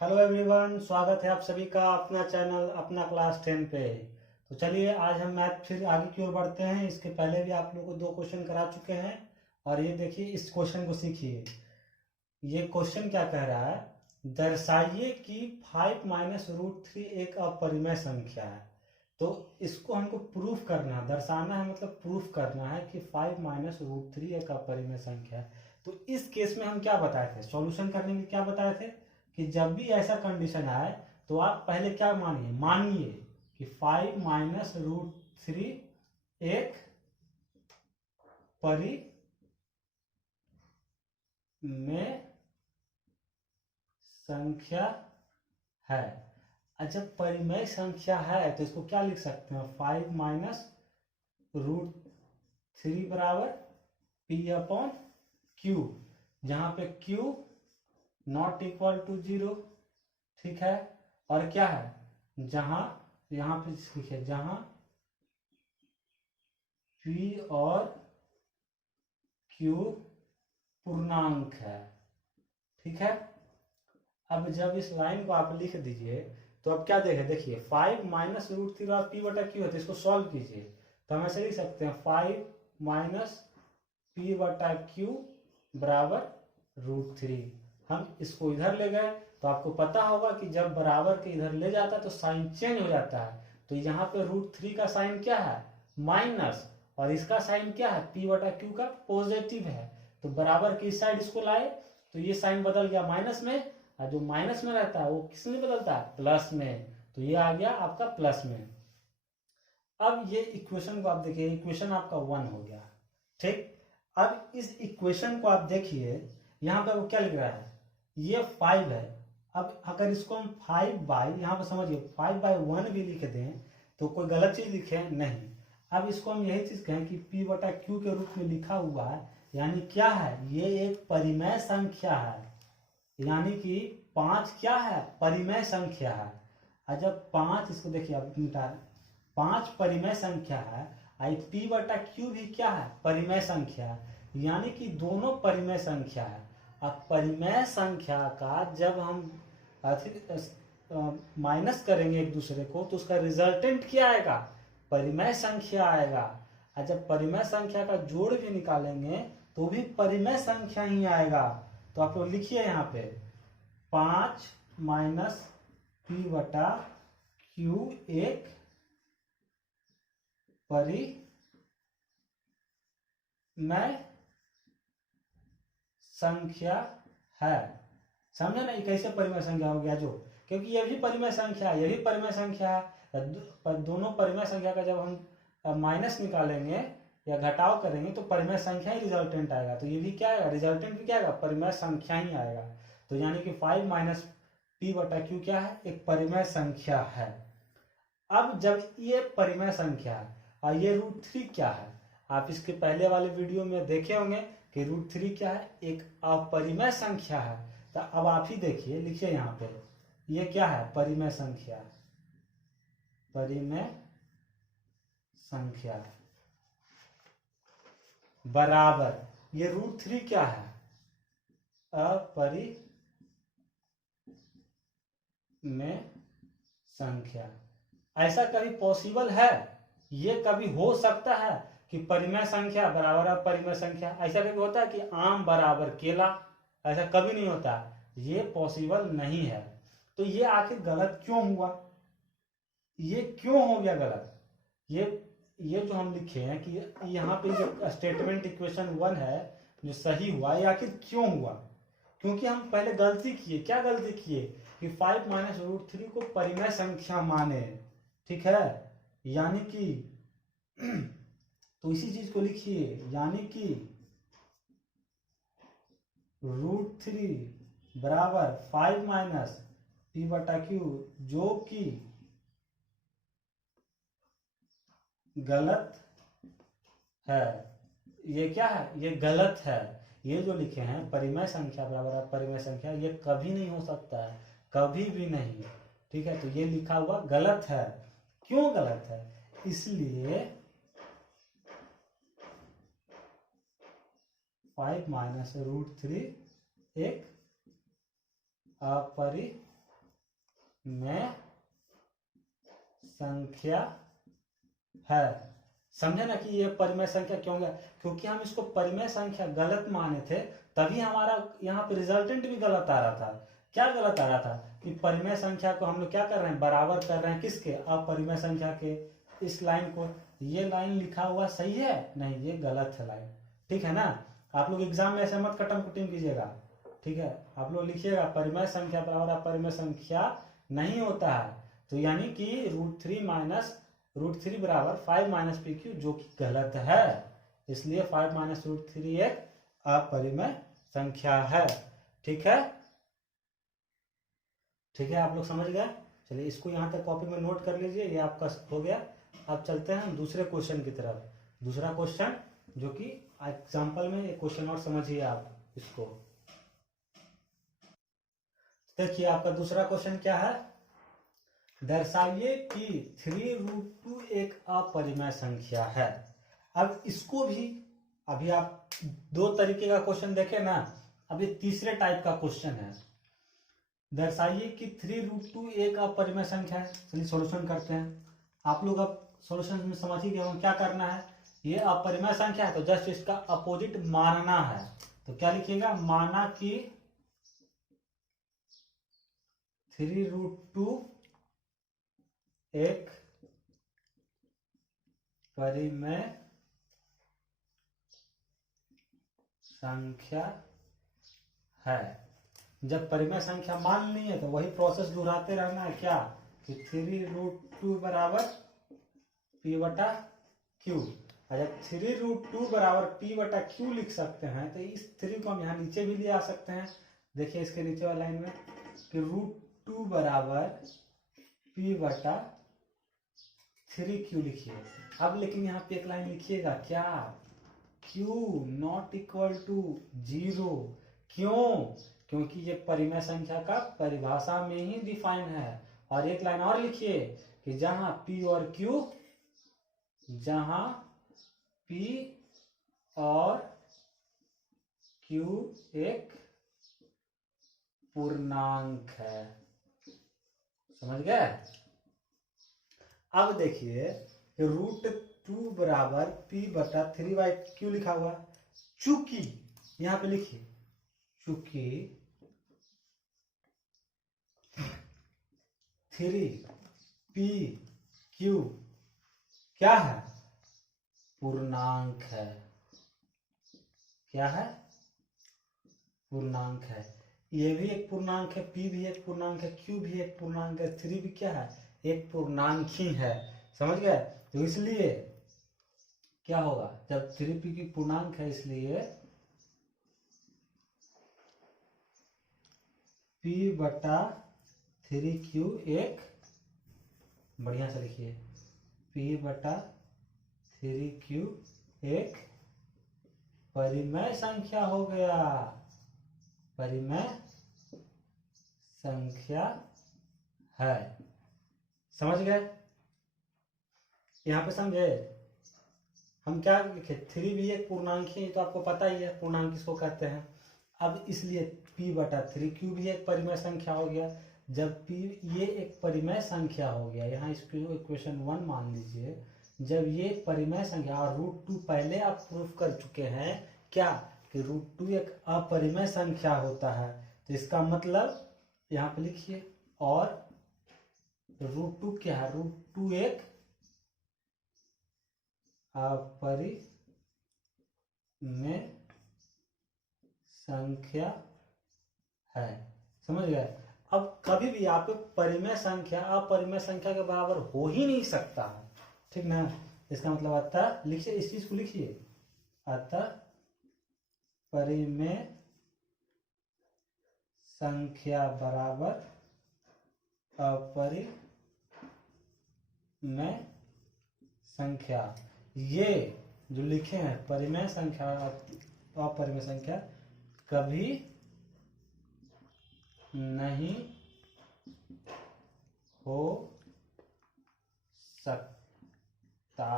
Hello everyone, स्वागत है आप सभी का अपना चैनल अपना क्लास 10 पे। तो चलिए आज हम मैथ फिर आगे की ओर बढ़ते हैं। इसके पहले भी आप लोगों को 2 क्वेश्चन करा चुके हैं और ये देखिए इस क्वेश्चन को सीखिए। ये क्वेश्चन क्या कह रहा है, दर्शाइए कि 5 माइनस रूट थ्री एक अपरिमेय संख्या है। तो इसको हमको प्रूफ करना है, दर्शाना है मतलब प्रूफ करना है कि 5 माइनस रूट थ्री एक अपरिमेय संख्या है। तो इस केस में हम क्या बताए थे, सॉल्यूशन करने में क्या बताए थे कि जब भी ऐसा कंडीशन आए तो आप पहले क्या मानिए कि 5 माइनस रूट थ्री एक परिमेय संख्या है। जब परिमेय संख्या है तो इसको क्या लिख सकते हैं, 5 माइनस रूट थ्री बराबर पी अपॉन क्यू, जहां पे Q not equal to zero, ठीक है। और क्या है, जहां यहां पे लिखे जहां पी और क्यू पूर्णांक है, ठीक है। अब जब इस लाइन को आप लिख दीजिए तो अब क्या देखिए 5 माइनस रूट थ्री पी बटा क्यू है, तो इसको सॉल्व कीजिए। तो हम ऐसे लिख सकते हैं 5 माइनस पी बटा क्यू बराबर रूट थ्री। हम इसको इधर ले गए तो आपको पता होगा कि जब बराबर के इधर ले जाता है तो साइन चेंज हो जाता है। तो यहाँ पे रूट थ्री का साइन क्या है, माइनस, और इसका साइन क्या है, पी बटा क्यू का पॉजिटिव है। तो बराबर की साइड इसको लाए तो ये साइन बदल गया माइनस में, और जो माइनस में रहता है वो किस में बदलता है, प्लस में। तो ये आ गया आपका प्लस में। अब ये इक्वेशन को आप देखिए, इक्वेशन आपका 1 हो गया, ठीक। अब इस इक्वेशन को आप देखिए, यहाँ पे वो क्या लिख रहा है, ये 5 है। अब अगर इसको हम 5 बाई, यहाँ पे समझिए 5 बाई 1 भी लिख दें तो कोई गलत चीज लिखे नहीं। अब इसको हम यही चीज कहें कि p बटा क्यू के रूप में लिखा हुआ है, यानी क्या है, ये एक परिमेय संख्या है। यानी कि 5 क्या है, परिमेय संख्या है। और जब 5, इसको देखिए आप मिटा, 5 परिमेय संख्या है, आई पी बटा क्यू भी क्या है, परिमेय संख्या है। यानी कि दोनों परिमेय संख्या है। अब परिमेय संख्या का जब हम माइनस करेंगे एक दूसरे को तो उसका रिजल्टेंट क्या आएगा, परिमेय संख्या आएगा। और जब परिमेय संख्या का जोड़ भी निकालेंगे तो भी परिमेय संख्या ही आएगा। तो आप लोग लिखिए यहाँ पे 5 माइनस पी बटा क्यू एक परिमेय संख्या है। समझे ना, ये कैसे परिमेय संख्या हो गया, जो क्योंकि ये भी परिमेय संख्या है, ये भी परिमेय संख्या है। दोनों परिमेय संख्या का जब हम माइनस निकालेंगे या घटाव करेंगे तो परिमेय संख्या ही रिजल्टेंट आएगा। तो ये भी क्या आएगा, रिजल्टेंट भी क्या आएगा, परिमेय संख्या ही आएगा। तो यानी कि 5 माइनस पी बटा क्यू क्या है, एक परिमेय संख्या है। अब जब ये परिमेय संख्या है और ये रूट थ्री क्या है, आप इसके पहले वाले वीडियो में देखे होंगे कि रूट थ्री क्या है, एक अपरिमेय संख्या है। तो अब आप ही देखिए, लिखिए यहाँ पे ये क्या है, परिमेय संख्या, परिमेय संख्या बराबर, ये रूट थ्री क्या है, अपरिमेय संख्या। ऐसा कभी पॉसिबल है, ये कभी हो सकता है कि परिमेय संख्या बराबर अपरिमेय संख्या, ऐसा कभी होता है कि आम बराबर केला, ऐसा कभी नहीं होता, ये पॉसिबल नहीं है। तो ये आखिर गलत क्यों हुआ, ये क्यों हो गया गलत, ये जो हम लिखे हैं कि यहाँ पे जो स्टेटमेंट इक्वेशन 1 है जो सही हुआ, ये आखिर क्यों हुआ, क्योंकि हम पहले गलती किए, क्या गलती किए कि 5 माइनस रूट थ्री को परिमेय संख्या माने, ठीक है। यानी कि तो इसी चीज को लिखिए, यानी कि रूट थ्री बराबर 5 माइनस पी बटा क्यू, जो कि गलत है। ये क्या है, ये गलत है। ये जो लिखे हैं परिमेय संख्या बराबर अपरिमेय संख्या, ये कभी नहीं हो सकता है, कभी भी नहीं, ठीक है। तो ये लिखा हुआ गलत है। क्यों गलत है, इसलिए 5 माइनस रूट थ्री एक अपरिमेय में संख्या है। समझे ना कि ये परिमेय संख्या क्यों है? क्योंकि हम इसको परिमेय संख्या गलत माने थे, तभी हमारा यहाँ पे रिजल्टेंट भी गलत आ रहा था। क्या गलत आ रहा था कि परिमेय संख्या को हम लोग क्या कर रहे हैं, बराबर कर रहे हैं किसके, अपरिमेय संख्या के। इस लाइन को, ये लाइन लिखा हुआ सही है? नहीं, ये गलत है लाइन। ठीक है ना? आप लोग एग्जाम में ऐसे मत कटम कुटिम कीजिएगा। ठीक है, आप लोग लिखिएगा परिमेय संख्या बराबर अपरिमेय संख्या नहीं होता है। तो यानी कि √3 माइनस √3 बराबर 5 माइनस पी क्यू, जो कि गलत है। इसलिए 5 माइनस √3 एक अपरिमेय संख्या है। ठीक है, ठीक है, आप लोग समझ गए। चलिए इसको यहाँ तक कॉपी में नोट कर लीजिए, ये आपका हो गया। अब चलते हैं दूसरे क्वेश्चन की तरफ। दूसरा क्वेश्चन जो कि एग्जाम्पल में एक क्वेश्चन और समझिए आप इसको। देखिए आपका दूसरा क्वेश्चन क्या है, दर्शाइए कि 3√2 एक अपरिमेय संख्या है। अब इसको भी, अभी आप दो तरीके का क्वेश्चन देखे ना, अभी तीसरे टाइप का क्वेश्चन है। दर्शाइए कि 3√2 एक अपरिमेय संख्या है। चलिए सॉल्यूशन करते हैं। आप लोग अब सॉल्यूशन में समझिए कि हमें क्या करना है। ये अपरिमेय संख्या है तो जस्ट इसका अपोजिट मानना है। तो क्या लिखिएगा, माना कि 3√2 एक परिमेय संख्या है। जब परिमेय संख्या मान ली है तो वही प्रोसेस दोहराते रहना है। क्या कि 3√2 बराबर p बटा क्यू। जब 3√2 बराबर p बटा क्यू लिख सकते हैं तो इस 3 को हम यहाँ नीचे भी ले आ सकते हैं। देखिए इसके नीचे वाला लाइन में कि √2 बराबर p बटा 3q लिखिए। अब लेकिन यहाँ पे एक लाइन लिखिएगा, क्या, q नॉट इक्वल टू 0। क्यों? क्योंकि ये परिमेय संख्या का परिभाषा में ही डिफाइन है। और एक लाइन और लिखिए कि जहां p और q, जहां p और q एक पूर्णांक है। समझ गए? अब देखिए √2 बराबर p बटा 3/q लिखा हुआ। चूंकि यहां पे लिखिए, चूंकि 3pq क्या है, पूर्णांक है। क्या है? पूर्णांक है। ये भी एक पूर्णांक है, p भी एक पूर्णांक है, q भी एक पूर्णांक है, 3 भी क्या है, एक पूर्णांक ही है। समझ गए? तो इसलिए क्या होगा, जब 3p की पूर्णांक है इसलिए p बटा 3q एक, बढ़िया से लिखिए, p बटा 3q एक परिमेय संख्या हो गया। परिमेय संख्या है। समझ गए? यहां पे समझे? हम क्या लिखे, 3 भी एक पूर्णांक ही, तो आपको पता ही है पूर्णांक किसको कहते हैं। अब इसलिए p बटा 3q भी एक परिमेय संख्या हो गया। जब p ये एक परिमेय संख्या हो गया, यहाँ इसको इक्वेशन 1 मान लीजिए। जब ये परिमेय संख्या, और √2 पहले आप प्रूफ कर चुके हैं क्या कि √2 एक अपरिमेय संख्या होता है। तो इसका मतलब यहाँ पे लिखिए, और √2 क्या है, √2 एक अपरिमेय संख्या है। समझ गए? अब कभी भी आप परिमेय संख्या अपरिमेय संख्या के बराबर हो ही नहीं सकता है। ठीक ना? इसका मतलब अतः, लिखिए इस चीज को, लिखिए अतः परिमेय संख्या बराबर अपरिमेय संख्या। ये जो लिखे हैं परिमेय संख्या अपरिमेय संख्या कभी नहीं हो सकता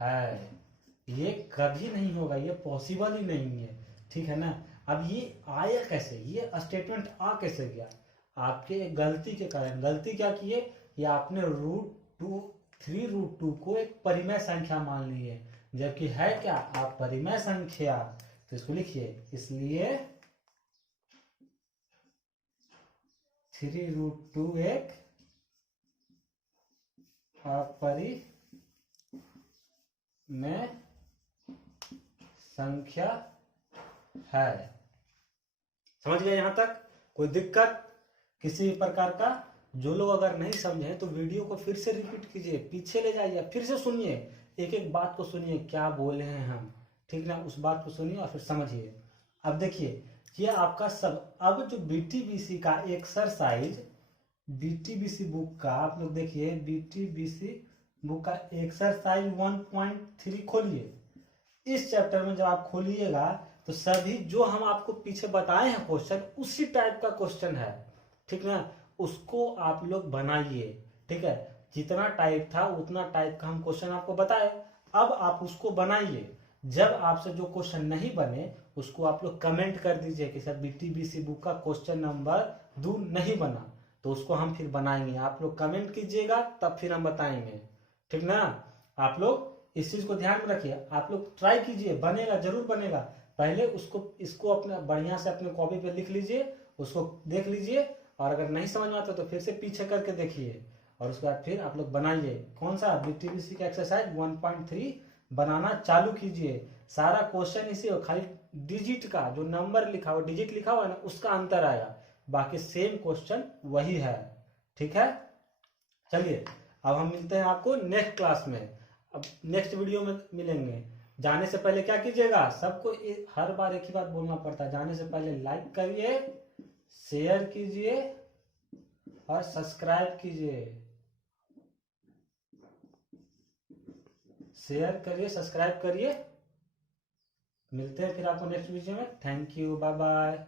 है। ये कभी नहीं होगा, ये पॉसिबल ही नहीं है। ठीक है ना? अब ये आया कैसे, ये स्टेटमेंट आ कैसे गया? आपके एक गलती के कारण। गलती क्या की है कि आपने √3√2 को एक परिमेय संख्या मान ली है, जबकि है क्या आप परिमेय संख्या। तो इसको लिखिए, इसलिए 3√2 एक अपरिमेय संख्या है। समझ गए यहां तक? कोई दिक्कत किसी भी प्रकार का? जो लोग अगर नहीं समझे तो वीडियो को फिर से रिपीट कीजिए, पीछे ले जाइए, फिर से सुनिए, एक एक बात को सुनिए, क्या बोले हैं हम, ठीक ना? उस बात को सुनिए और फिर समझिए। अब देखिए, ये आपका सब, अब जो बीटीबीसी का एक्सरसाइज, बीटीबीसी बुक का आप लोग देखिए, बीटीबीसी बुक का एक्सरसाइज 1.3 खोलिए। इस चैप्टर में जब आप खोलिएगा तो सभी जो हम आपको पीछे बताए हैं क्वेश्चन, उसी टाइप का क्वेश्चन है, ठीक ना? उसको आप लोग बनाइए, ठीक है? जितना टाइप था उतना टाइप का हम क्वेश्चन आपको बताए, अब आप उसको बनाइए। जब आपसे जो क्वेश्चन नहीं बने उसको आप लोग कमेंट कर दीजिए कि सर बीटीबीसी बुक का क्वेश्चन नंबर 2 नहीं बना, तो उसको हम फिर बनाएंगे। आप लोग कमेंट कीजिएगा तब फिर हम बताएंगे, ठीक ना? आप लोग इस चीज को ध्यान में रखिए, आप लोग ट्राई कीजिए, बनेगा, जरूर बनेगा। पहले इसको अपने बढ़िया से अपने कॉपी पे लिख लीजिए, उसको देख लीजिए, और अगर नहीं समझ में आता तो फिर से पीछे करके देखिए, और उसके बाद फिर आप लोग बनाइए। कौन सा? बीटीबीसी का एक्सरसाइज 1.3 बनाना चालू कीजिए। सारा क्वेश्चन इसी हो, खाली डिजिट का जो नंबर लिखा हुआ, डिजिट लिखा हुआ है ना, उसका अंतर आया, बाकी सेम क्वेश्चन वही है, ठीक है? चलिए, अब हम मिलते हैं आपको नेक्स्ट क्लास में, अब नेक्स्ट वीडियो में मिलेंगे। जाने से पहले क्या कीजिएगा, सबको हर बार एक ही बात बोलना पड़ता है, जाने से पहले लाइक करिए, शेयर कीजिए और सब्सक्राइब कीजिए। शेयर करिए, सब्सक्राइब करिए। मिलते हैं फिर आपको नेक्स्ट वीडियो में। Thank you, bye bye.